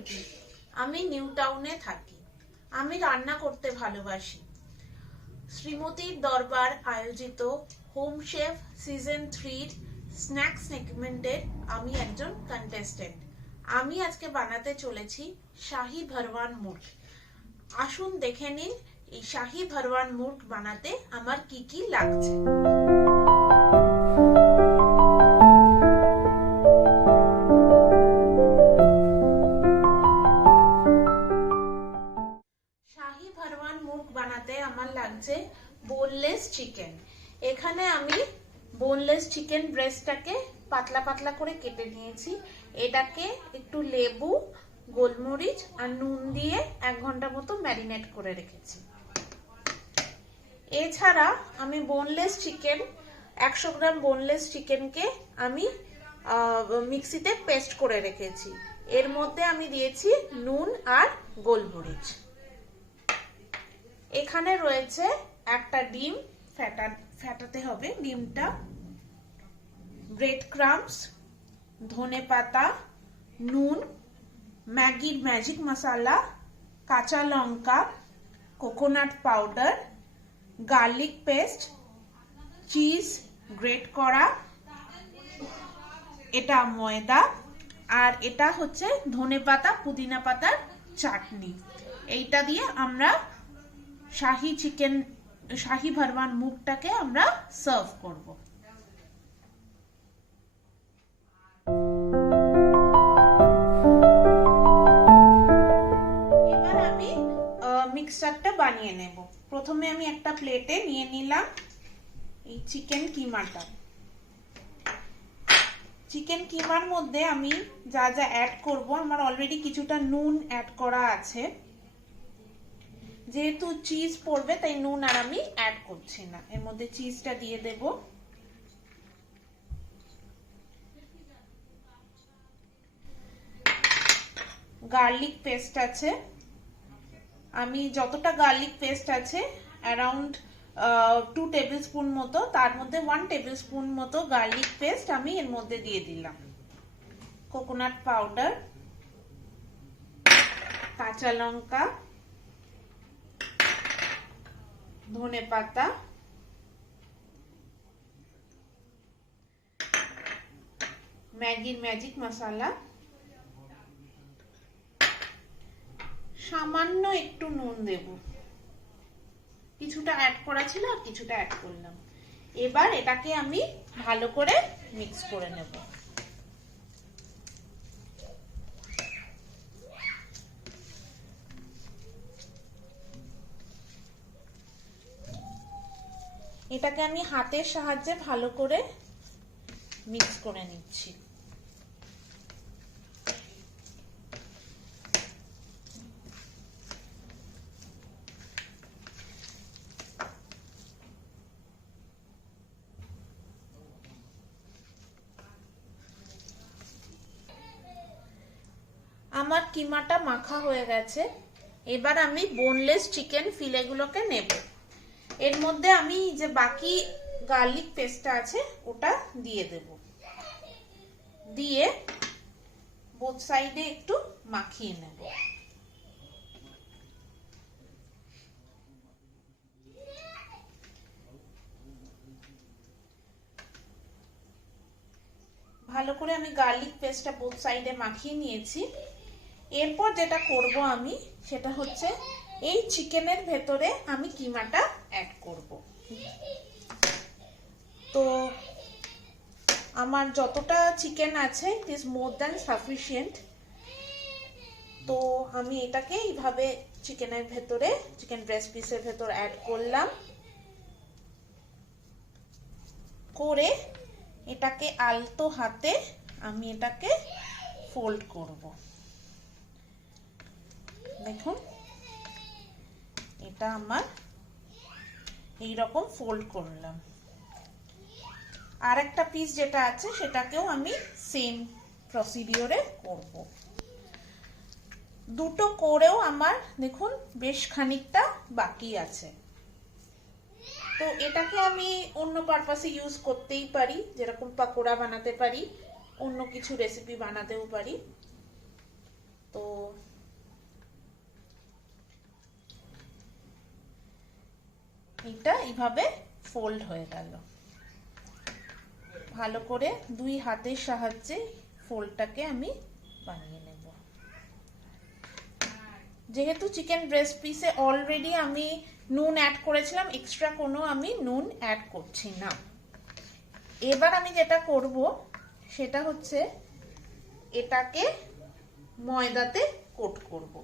প্রিয়াঙ্কা আমি নিউ টাউনে থাকি। আমি রান্না করতে ভালোবাসি। শ্রীমতীর দরবার আয়োজিত হোম শেফ সিজন থ্রির স্ন্যাক সেগমেন্টের আমি একজন কন্টেস্টেন্ট আমি আজকে বানাতে চলেছি শাহি ভরওয়ান মুর্গ আসুন দেখে নিন এই শাহি ভরওয়ান মুর্গ বানাতে আমার কি কি লাগছে। চিকেন এখানে আমি বোনলেস চিকেন ব্রেস্টটাকে পাতলা পাতলা করে কেটে নিয়েছি। এটাকে একটু লেবু, গোলমরিচ আর নুন দিয়ে এক ঘণ্টা মতো ম্যারিনেট করে রেখেছি। এছাড়া আমি বোনলেস চিকেন একশো গ্রাম বোনলেস চিকেনকে আমি মিক্সিতে পেস্ট করে রেখেছি। এর মধ্যে আমি দিয়েছি নুন আর গোলমরিচ। এখানে রয়েছে একটা ডিম ফ্যাটা, ফ্যাটাতে হবে ডিমটা ব্রেড ক্রামস ধনে পাতা, নুন, ম্যাগির ম্যাজিক মশলা কাঁচা লঙ্কা coconut powder garlic paste cheese grate করা। এটা ময়দা, আর এটা হচ্ছে ধনে পাতা, পুদিনা পাতার চাটনি। এইটা দিয়ে আমরা শাহি চিকেন শাহি ভরওয়ান মুগটাকে আমরা সার্ভ করব। এবার আমি মিক্সচারটা বানিয়ে নেব। প্রথমে আমি একটা প্লেটে নিয়ে নিলাম এই চিকেন কিমাটা চিকেন কিমার মধ্যে আমি যা যা অ্যাড করব, আমার অলরেডি কিছুটা নুন অ্যাড করা আছে। যেহেতু চিজ পড়বে, তাই নুন আর আমি অ্যাড করছি না। এর মধ্যে চিজটা দিয়ে দেব। গার্লিক পেস্ট আছে। আমি যতটা গার্লিক পেস্ট আছে অ্যারাউন্ড টু টেবিল স্পুন মতো, তার মধ্যে ওয়ান টেবিল স্পুন মতো গার্লিক পেস্ট আমি এর মধ্যে দিয়ে দিলাম। কোকোনাট পাউডার কাঁচা লঙ্কা ধনে পাতা। ম্যাগির ম্যাজিক মশলা। সামান্য একটু নুন দেব। কিছুটা অ্যাড করা ছিল আর কিছুটা অ্যাড করলাম। এবার এটাকে আমি ভালো করে মিক্স করে নেব। এটাকে আমি হাতের সাহায্যে ভালো করে মিক্স করে নিচ্ছি। আমার কিমাটা মাখা হয়ে গেছে, এবার আমি বোনলেস চিকেন ফিলেগুলোকে নেব। এর মধ্যে আমি যে বাকি গার্লিক পেস্টটা আছে, ওটা দিয়ে দেব। দিয়ে বোথ সাইডে একটু মাখিয়ে নেব। ভালো করে আমি গার্লিক পেস্টটা বোথ সাইডে মাখিয়ে নিয়েছি। এরপর যেটা করব আমি, সেটা হচ্ছে এই চিকেনের ভেতরে আমি কিমাটা অ্যাড করব। তো আমার যতটা চিকেন আছে it is more than sufficient তো আমি এটাকে এইভাবে চিকেনের ভেতরে চিকেন ব্রেস্ট পিসের ভেতর অ্যাড করলাম। করে এটাকে আলতো হাতে আমি এটাকে ফোল্ড করব। দেখুন, এটা আমার এই রকম ফোল্ড করলাম। আর একটা পিস যেটা আছে, সেটাকেও আমি সেম প্রসিডিওরে করব। দুটো করেও আমার, দেখুন, বেশ খানিকটা বাকি আছে। তো এটাকে আমি অন্য পারপাসে ইউজ করতেই পারি, যেরকম পাকোড়া বানাতে পারি, অন্য কিছু রেসিপি বানাতেও পারি। তো এটা এইভাবে ফোল্ড হয়ে গেল। ভালো করে দুই হাতের সাহায্যে ফোল্ডটাকে আমি বানিয়ে নেব। যেহেতু চিকেন ব্রেস্ট পিসে অলরেডি আমি নুন অ্যাড করেছিলাম এক্সট্রা কোনো আমি নুন অ্যাড করছি না। এবার আমি যেটা করব, সেটা হচ্ছে এটাকে ময়দাতে কোট করব।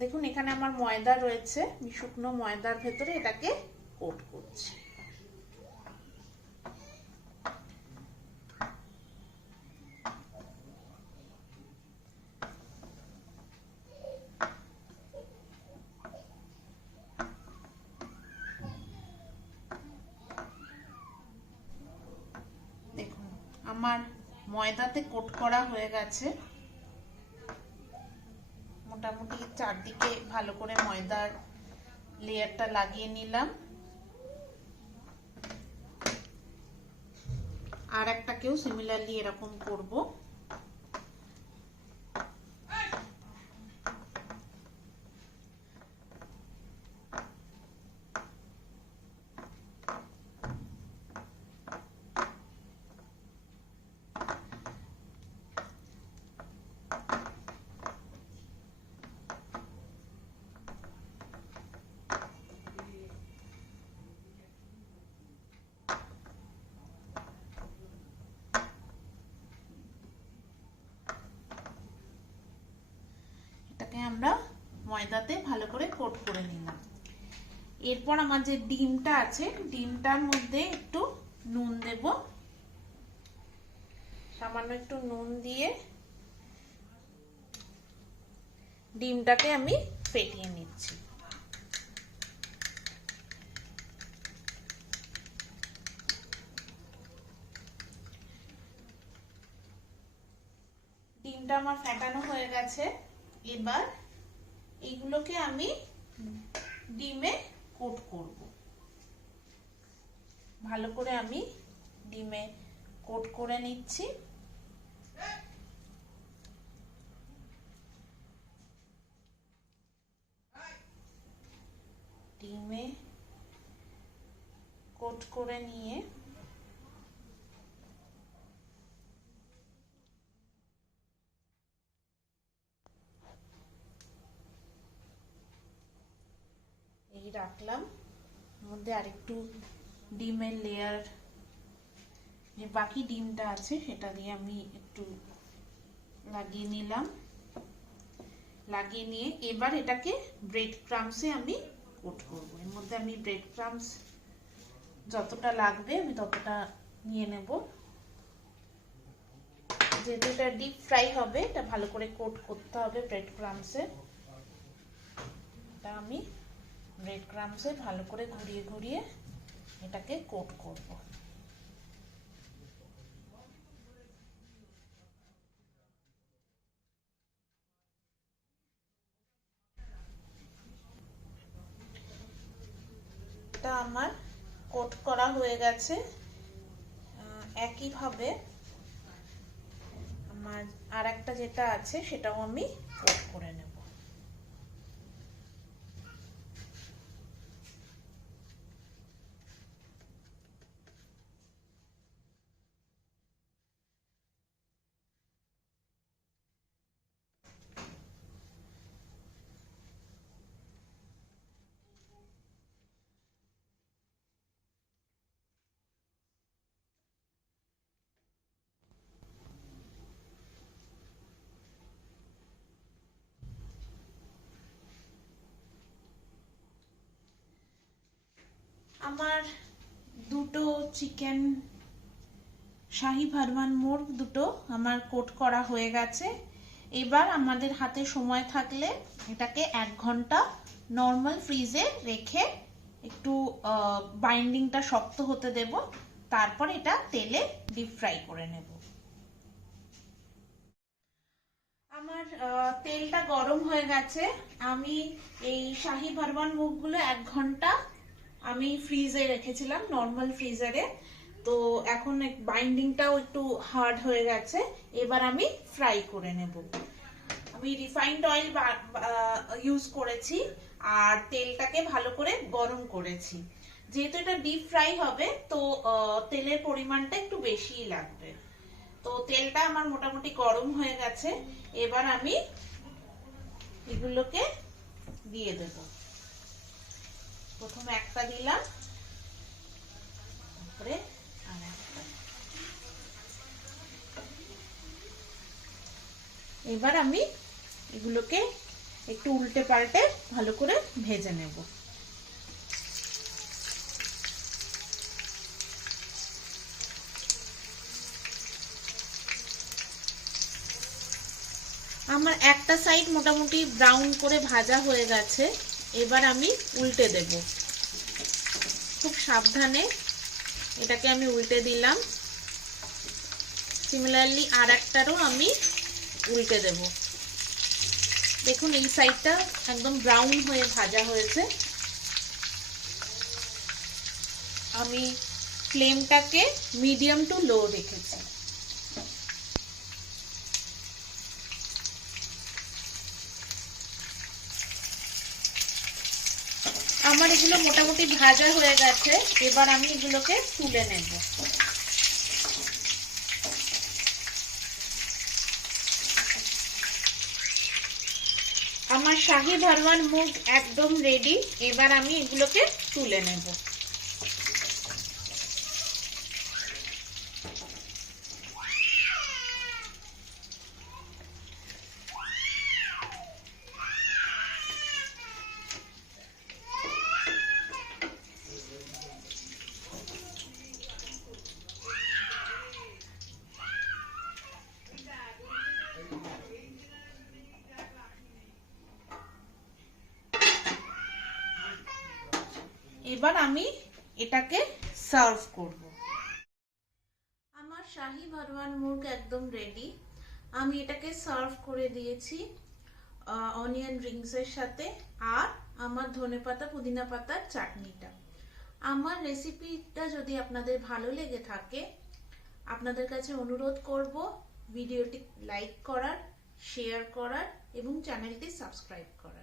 দেখুন, এখানে আমার ময়দা রয়েছে। শুকনো ময়দার ভেতরে এটাকে কোট করছি। আমার ময়দাতে কোট করা হয়ে গেছে। চারদিকে ভালো করে ময়দার লেয়ারটা লাগিয়ে নিলাম। আর একটাকেও সিমিলারলি এরকম করব এটাকে আমরা ময়দাতে ভালো করে কোট করে নিলাম। এরপর আমার যে ডিমটা আছে, ডিমটার মধ্যে একটু নুন দেব। সামান্য একটু নুন দিয়ে ডিমটাকে আমি ফেটিয়ে নিচ্ছি। ডিমটা আমার ফেটানো হয়ে গেছে। এবার এইগুলোকে আমি ডিমে কোট করব। ভালো করে আমি ডিমে কোট করে নিচ্ছি। ডিমে কোট করে নিয়ে রাখলাম। মধ্যে আরেকটু ডিমের লেয়ার যে বাকি ডিমটা আছে সেটা দিয়ে আমি একটু লাগিয়ে নিলাম। লাগিয়ে নিয়ে এবার এটাকে ব্রেড ক্রামসে আমি কোট করব। এর মধ্যে আমি ব্রেড ক্রামস যতটা লাগবে আমি ততটা নিয়ে নেব। যেহেতু এটা ডিপ ফ্রাই হবে, এটা ভালো করে কোট করতে হবে ব্রেড ক্রামসে এটা আমি ব্রেড ক্রামসে ভালো করে ঘুরিয়ে ঘুরিয়ে এটাকে কোট করব। এটা আমার কোট করা হয়ে গেছে। একইভাবে আমার আর একটা যেটা আছে সেটাও আমি কোট করে নেব। আমার দুটো চিকেন শাহি ভারমান মোর দুটো আমার কোট করা হয়ে গেছে। এবার আমাদের হাতে সময় থাকলে এটাকে এক ঘণ্টা নর্মাল ফ্রিজে রেখে একটু বাইন্ডিংটা শক্ত হতে দেব। তারপর এটা তেলে ডিপ ফ্রাই করে নেব। আমার তেলটা গরম হয়ে গেছে। আমি এই শাহি ভারবান মুখগুলো এক ঘণ্টা আমি ফ্রিজে রেখেছিলাম নর্মাল ফ্রিজারে তো এখন বাইন্ডিংটাও একটু হার্ড হয়ে গেছে, এবার আমি ফ্রাই করে নেব। আমি রিফাইন্ড অয়েল ইউজ করেছি, আর তেলটাকে ভালো করে গরম করেছি। যেহেতু এটা ডিপ ফ্রাই হবে, তো তেলের পরিমাণটা একটু বেশিই লাগবে। তো তেলটা আমার মোটামুটি গরম হয়ে গেছে, এবার আমি এগুলোকে দিয়ে দেব। প্রথমে একটা দিলাম। তারপরে এবার আমি এগুলোকে একটু উল্টে পাল্টে ভালো করে ভেজে নেব। আমার একটা সাইড মোটামুটি ব্রাউন করে ভাজা হয়ে গেছে। এবার আমি উল্টে দেব। খুব সাবধানে এটাকে আমি উল্টে দিলাম। সিমিলারলি আর একটারও আমি উল্টে দেব। দেখুন, এই সাইডটা একদম ব্রাউন হয়ে ভাজা হয়েছে। আমি ফ্লেমটাকে মিডিয়াম টু লো রেখেছি। আমার এগুলো মোটামুটি ভাজা হয়ে গেছে, এবার আমি এগুলোকে তুলে নেব। আমার শাহি ভারওয়ান মুগ একদম রেডি এবার আমি এগুলোকে তুলে নেব। এবার আমি এটাকে সার্ভ করব। আমার শাহি ভরওয়ান মুগ একদম রেডি আমি এটাকে সার্ভ করে দিয়েছি অনিয়ন রিংসের সাথে আর আমার ধনেপাতা পুদিনা পাতার চাটনিটা। আমার রেসিপিটা যদি আপনাদের ভালো লেগে থাকে, আপনাদের কাছে অনুরোধ করব ভিডিওটি লাইক করার শেয়ার করার এবং চ্যানেলটি সাবস্ক্রাইব করার।